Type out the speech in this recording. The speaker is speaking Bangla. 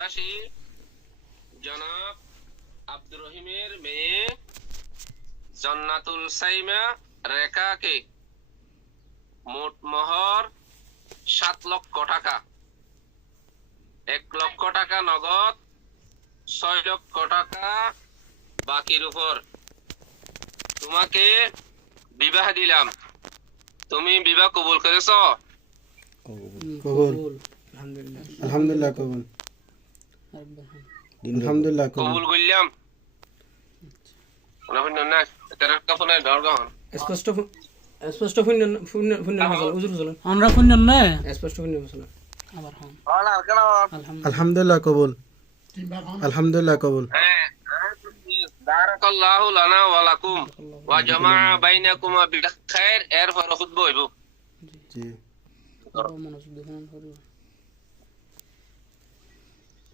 আসি জনাব আব্দুর রহিমের মেয়ে জান্নাতুল সাইমা রেখাকে মোট মোহর 7 লক্ষ টাকা, 1 লক্ষ টাকা নগদ, 6 লক্ষ টাকা বাকির উপর তোমাকে বিবাহ দিলাম। তুমি বিবাহ কবুল করেছ? কবুল। আলহামদুলিল্লাহ কবুল। আলহামদুলিল্লাহ কবুল। কবুল করলাম। না এটা কাপনে দরগা স্পষ্ট স্পষ্ট শূন্য শূন্য শূন্য বসল উজুর বসল আমরা শুনলাম না স্পষ্ট শূন্য বসল আবার হন আলহামদুলিল্লাহ কবুল। আলহামদুলিল্লাহ কবুল। বারাকাল্লাহু লানা ওয়া লাকুম ওয়া জামাআ বাইনাকুমা বিল খাইর। এর পর খুতবা হইব। জি। মনোযোগ দিয়ে শুনুন।